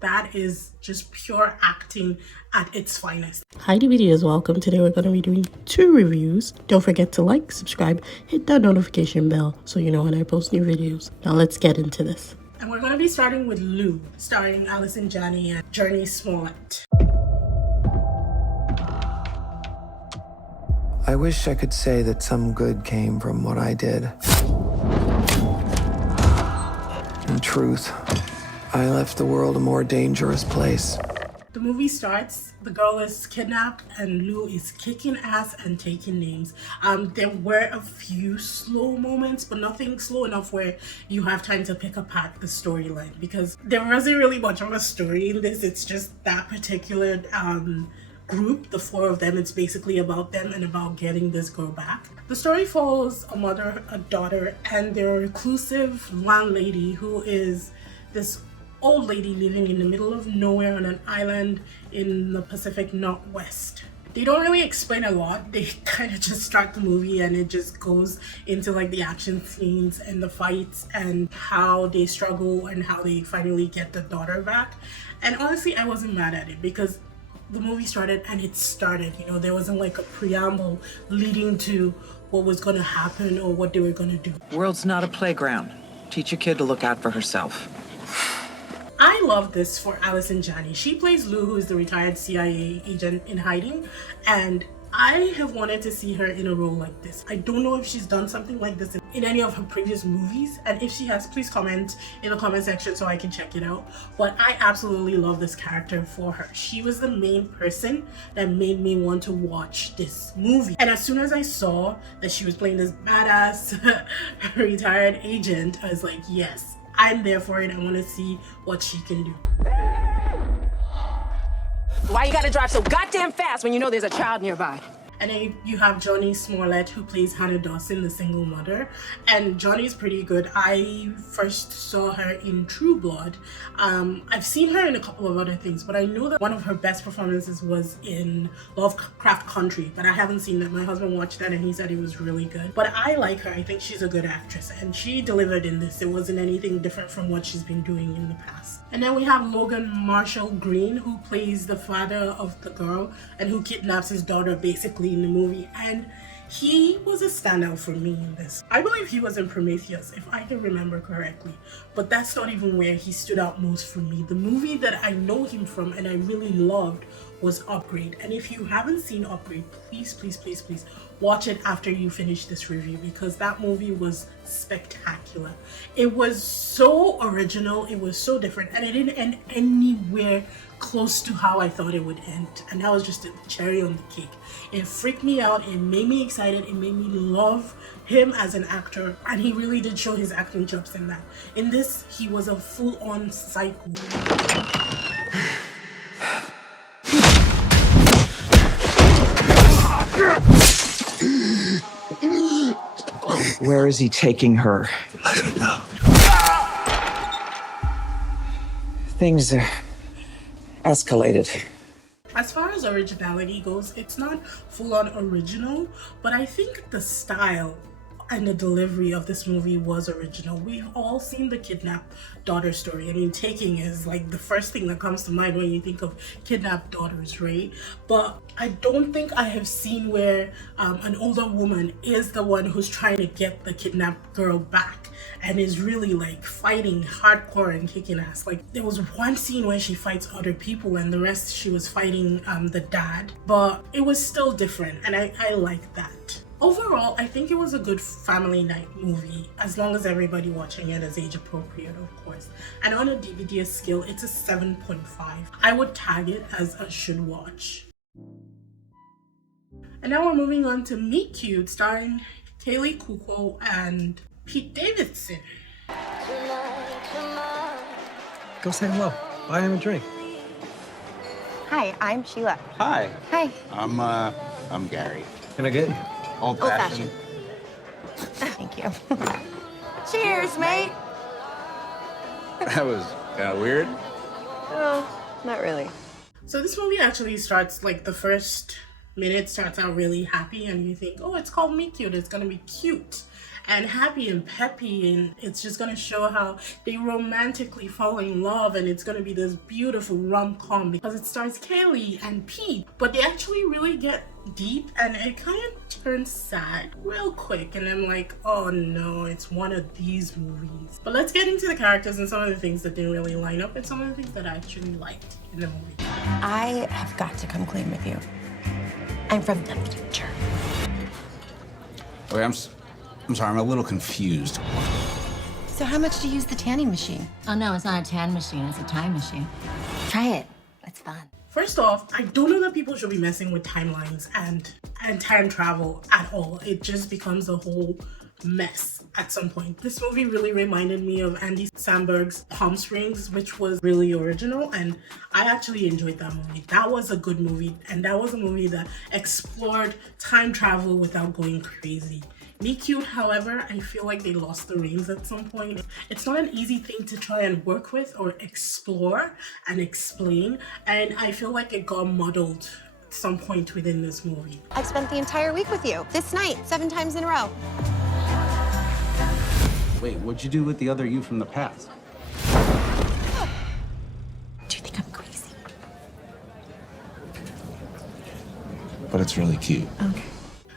That is just pure acting at its finest. Hi DVDers, welcome. Today we're going to be doing 2 reviews. Don't forget to like, subscribe, hit that notification bell so you know when I post new videos. Now let's get into this. And we're going to be starting with Lou, starring Allison Janney and Journey Smollett. I wish I could say that some good came from what I did. In truth, I left the world a more dangerous place. The movie starts, the girl is kidnapped and Lou is kicking ass and taking names. There were a few slow moments, but nothing slow enough where you have time to pick apart the storyline, because there wasn't really much of a story in this. It's just that particular group, the 4 of them. It's basically about them and about getting this girl back. The story follows a mother, a daughter, and their reclusive landlady, who is this old lady living in the middle of nowhere on an island in the Pacific Northwest. They don't really explain a lot. They kind of just start the movie and it just goes into like the action scenes and the fights and how they struggle and how they finally get the daughter back. And honestly, I wasn't mad at it because the movie started and it started. You know, there wasn't like a preamble leading to what was going to happen or what they were going to do. World's not a playground. Teach your kid to look out for herself. I love this for Allison Janney. She plays Lou, who is the retired CIA agent in hiding, and I have wanted to see her in a role like this. I don't know if she's done something like this in any of her previous movies, and if she has, please comment in the comment section so I can check it out. But I absolutely love this character for her. She was the main person that made me want to watch this movie. And as soon as I saw that she was playing this badass retired agent, I was like, yes, I'm there for it. I want to see what she can do. Why you gotta drive so goddamn fast when you know there's a child nearby? And then you have Johnny Smollett, who plays Hannah Dawson, the single mother. And Johnny's pretty good. I first saw her in True Blood. I've seen her in a couple of other things, but I know that one of her best performances was in Lovecraft Country, but I haven't seen that. My husband watched that and he said it was really good. But I like her. I think she's a good actress, and she delivered in this. It wasn't anything different from what she's been doing in the past. And then we have Logan Marshall Green, who plays the father of the girl and who kidnaps his daughter basically in the movie, and he was a standout for me in this. I believe he was in Prometheus, if I can remember correctly, but that's not even where he stood out most for me. The movie that I know him from and I really loved was Upgrade, and if you haven't seen Upgrade, please watch it after you finish this review, because that movie was spectacular. It was so original, it was so different, and it didn't end anywhere close to how I thought it would end, and that was just a cherry on the cake. It freaked me out, it made me excited, it made me love him as an actor, and he really did show his acting chops in that. In this, he was a full-on psycho. Where is he taking her? I don't know. Things escalated. As far as originality goes, it's not full-on original, but I think the style and the delivery of this movie was original. We've all seen the kidnapped daughter story. I mean, taking is like the first thing that comes to mind when you think of kidnapped daughters, right? But I don't think I have seen where an older woman is the one who's trying to get the kidnapped girl back and is really like fighting hardcore and kicking ass. Like, there was one scene where she fights other people and the rest she was fighting the dad, but it was still different, and I like that. Overall, I think it was a good family night movie, as long as everybody watching it is age appropriate, of course. And on a DVD scale, it's a 7.5. I would tag it as a should watch. And now we're moving on to Meet Cute, starring Kaley Cuoco and Pete Davidson. Go say hello. Buy him a drink. Hi, I'm Sheila. Hi. Hi. I'm Gary. Can I get Old fashioned. Thank you. Cheers, mate. That was kind of weird. Oh, not really. So this movie actually starts, like, the first minute starts out really happy and you think, oh, it's called Meet Cute, it's gonna be cute. and happy and peppy, and it's just gonna show how they romantically fall in love, and it's gonna be this beautiful rom-com because it stars Kaley and Pete. But they actually really get deep, and it kind of turns sad real quick, and I'm like, oh no, it's one of these movies. But let's get into the characters and some of the things that didn't really line up and some of the things that I actually liked in the movie. I have got to come clean with you. I'm from the future. Wait, I'm sorry, I'm a little confused. So how much do you use the tanning machine? Oh no, it's not a tan machine, it's a time machine. Try it. It's fun. First off, I don't know that people should be messing with timelines and time travel at all. It just becomes a whole mess at some point. This movie really reminded me of Andy Samberg's Palm Springs, which was really original, and I actually enjoyed that movie. That was a good movie, and that was a movie that explored time travel without going crazy. Meet Cute, however, I feel like they lost the reins at some point. It's not an easy thing to try and work with or explore and explain, and I feel like it got muddled at some point within this movie. I've spent the entire week with you. This night, 7 times in a row. Wait, what'd you do with the other you from the past? Do you think I'm crazy? But it's really cute. Okay.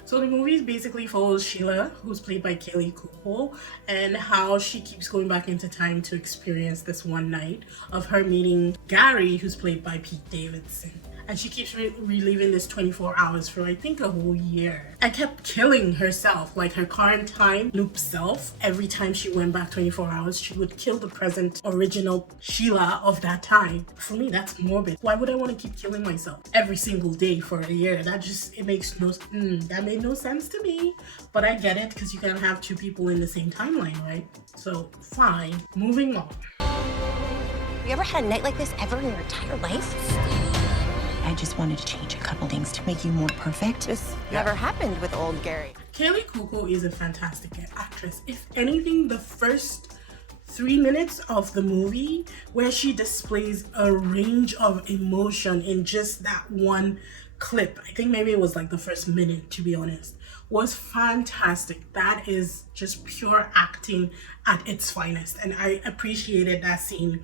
So the movie basically follows Sheila, who's played by Kaley Cuoco, and how she keeps going back into time to experience this one night of her meeting Gary, who's played by Pete Davidson. And she keeps reliving this 24 hours for I think a whole year. And kept killing herself, like her current time loop self. Every time she went back 24 hours, she would kill the present original Sheila of that time. For me, that's morbid. Why would I want to keep killing myself every single day for a year? That just, it makes no, that made no sense to me. But I get it, because you can't have two people in the same timeline, right? So, fine. Moving on. You ever had a night like this ever in your entire life? I just wanted to change a couple things to make you more perfect. This never happened with old Gary. Kaley Cuoco is a fantastic actress. If anything, the first 3 minutes of the movie where she displays a range of emotion in just that one clip, I think maybe it was like the first minute, to be honest, was fantastic. That is just pure acting at its finest, and I appreciated that scene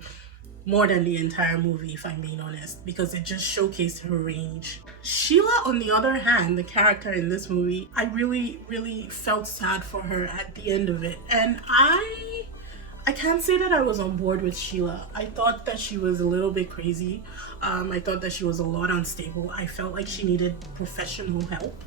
more than the entire movie, if I'm being honest, because it just showcased her range. Sheila, on the other hand, the character in this movie, I really felt sad for her at the end of it. And I can't say that I was on board with Sheila. I thought that she was a little bit crazy. I thought that she was a lot unstable. I felt like she needed professional help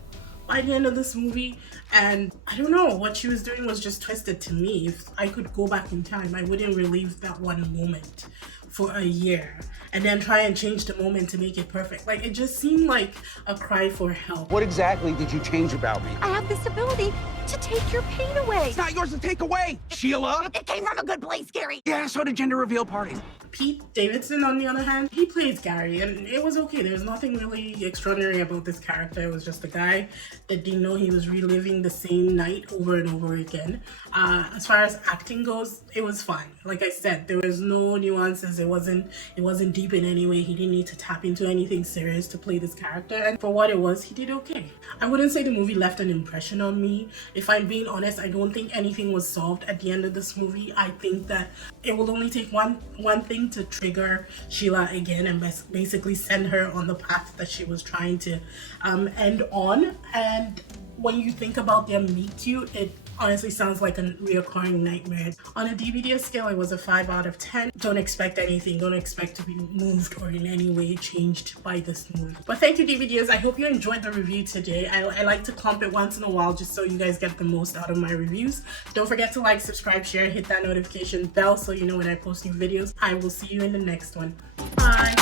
by the end of this movie, and I don't know, what she was doing was just twisted to me. If I could go back in time, I wouldn't relive that one moment for a year and then try and change the moment to make it perfect. Like, it just seemed like a cry for help. What exactly did you change about me? I have this ability to take your pain away. It's not yours to take away, Sheila! It came from a good place, Gary. Yeah, so did gender reveal parties. Pete Davidson, on the other hand, he plays Gary, and it was okay. There was nothing really extraordinary about this character. It was just a guy that didn't know he was reliving the same night over and over again. As far as acting goes, it was fine. Like I said, there was no nuances. It wasn't deep in any way. He didn't need to tap into anything serious to play this character, and for what it was, he did okay. I wouldn't say the movie left an impression on me. If I'm being honest, I don't think anything was solved at the end of this movie. I think that it will only take one thing to trigger Sheila again and basically send her on the path that she was trying to end on. And when you think about their meet cute, it honestly sounds like a reoccurring nightmare. On a DVD scale, it was a 5 out of 10. Don't expect anything. Don't expect to be moved or in any way changed by this movie. But thank you, DVDers. I hope you enjoyed the review today. I like to clump it once in a while just so you guys get the most out of my reviews. Don't forget to like, subscribe, share, hit that notification bell so you know when I post new videos. I will see you in the next one. Bye.